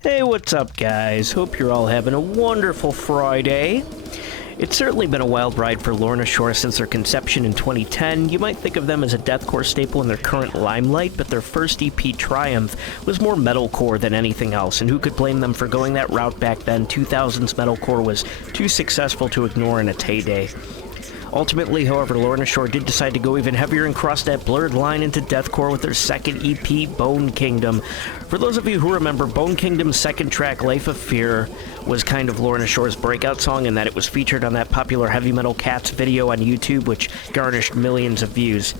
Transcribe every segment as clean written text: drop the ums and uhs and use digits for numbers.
Hey, what's up, guys? Hope you're all having a wonderful Friday. It's certainly been a wild ride for Lorna Shore since their conception in 2010. You might think of them as a deathcore staple in their current limelight, but their first EP, Triumph, was more metalcore than anything else, and who could blame them for going that route back then? 2000s metalcore was too successful to ignore in its heyday. Ultimately, however, Lorna Shore did decide to go even heavier and cross that blurred line into deathcore with their second EP, Bone Kingdom. For those of you who remember, Bone Kingdom's second track, Life of Fear, was kind of Lorna Shore's breakout song in that it was featured on that popular Heavy Metal Cats video on YouTube, which garnished millions of views.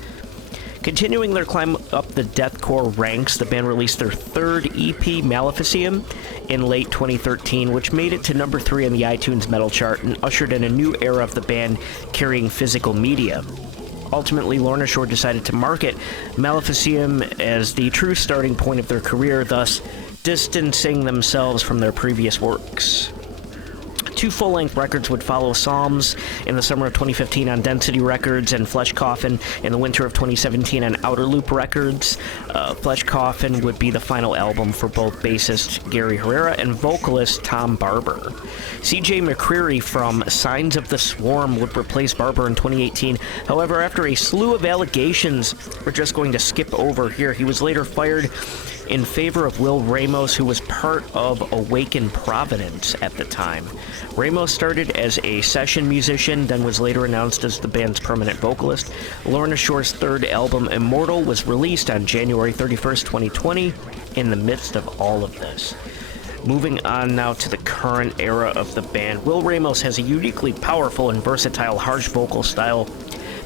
Continuing their climb up the deathcore ranks, the band released their third EP, Maleficium, in late 2013, which made it to number 3 on the iTunes Metal chart and ushered in a new era of the band carrying physical media. Ultimately, Lorna Shore decided to market Maleficium as the true starting point of their career, thus distancing themselves from their previous works. 2 full-length records would follow: Psalms in the summer of 2015 on Density Records, and Flesh Coffin in the winter of 2017 on Outer Loop Records. Flesh Coffin would be the final album for both bassist Gary Herrera and vocalist Tom Barber. C.J. McCreary from Signs of the Swarm would replace Barber in 2018. However, after a slew of allegations we're just going to skip over here, he was later fired in favor of Will Ramos, who was part of Awaken Providence at the time. Ramos started as a session musician, then was later announced as the band's permanent vocalist. Lorna Shore's third album, Immortal, was released on January 31st, 2020, in the midst of all of this. Moving on now to the current era of the band, Will Ramos has a uniquely powerful and versatile harsh vocal style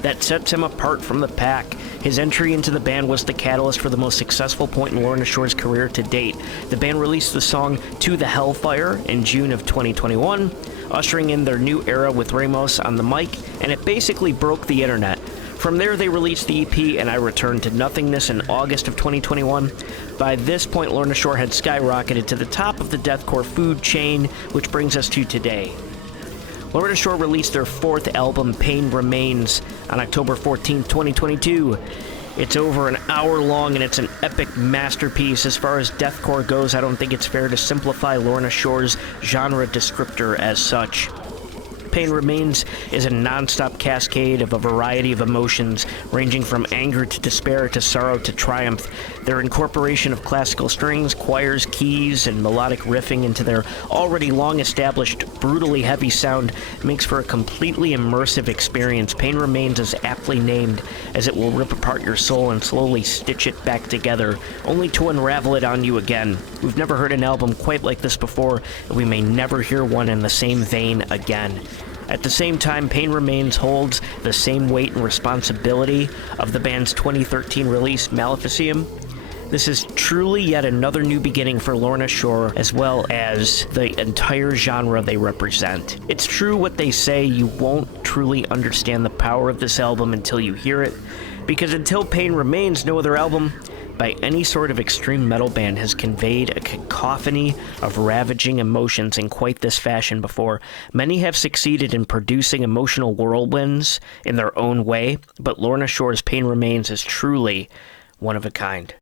that sets him apart from the pack. His entry into the band was the catalyst for the most successful point in Lorna Shore's career to date. The band released the song To the Hellfire in June of 2021, ushering in their new era with Ramos on the mic, and it basically broke the internet. From there, they released the EP, and I Returned to Nothingness in August of 2021. By this point, Lorna Shore had skyrocketed to the top of the deathcore food chain, which brings us to today. Lorna Shore released their fourth album, Pain Remains, on October 14, 2022. It's over an hour long, and it's an epic masterpiece. As far as deathcore goes, I don't think it's fair to simplify Lorna Shore's genre descriptor as such. Pain Remains is a non-stop cascade of a variety of emotions, ranging from anger to despair to sorrow to triumph. Their incorporation of classical strings, choirs, keys, and melodic riffing into their already long-established, brutally heavy sound makes for a completely immersive experience. Pain Remains is aptly named, as it will rip apart your soul and slowly stitch it back together, only to unravel it on you again. We've never heard an album quite like this before, and we may never hear one in the same vein again. At the same time, Pain Remains holds the same weight and responsibility of the band's 2013 release, Maleficium. This is truly yet another new beginning for Lorna Shore, as well as the entire genre they represent. It's true what they say, you won't truly understand the power of this album until you hear it, because until Pain Remains, no other album by any sort of extreme metal band has conveyed a cacophony of ravaging emotions in quite this fashion before. Many have succeeded in producing emotional whirlwinds in their own way, but Lorna Shore's Pain Remains is truly one of a kind.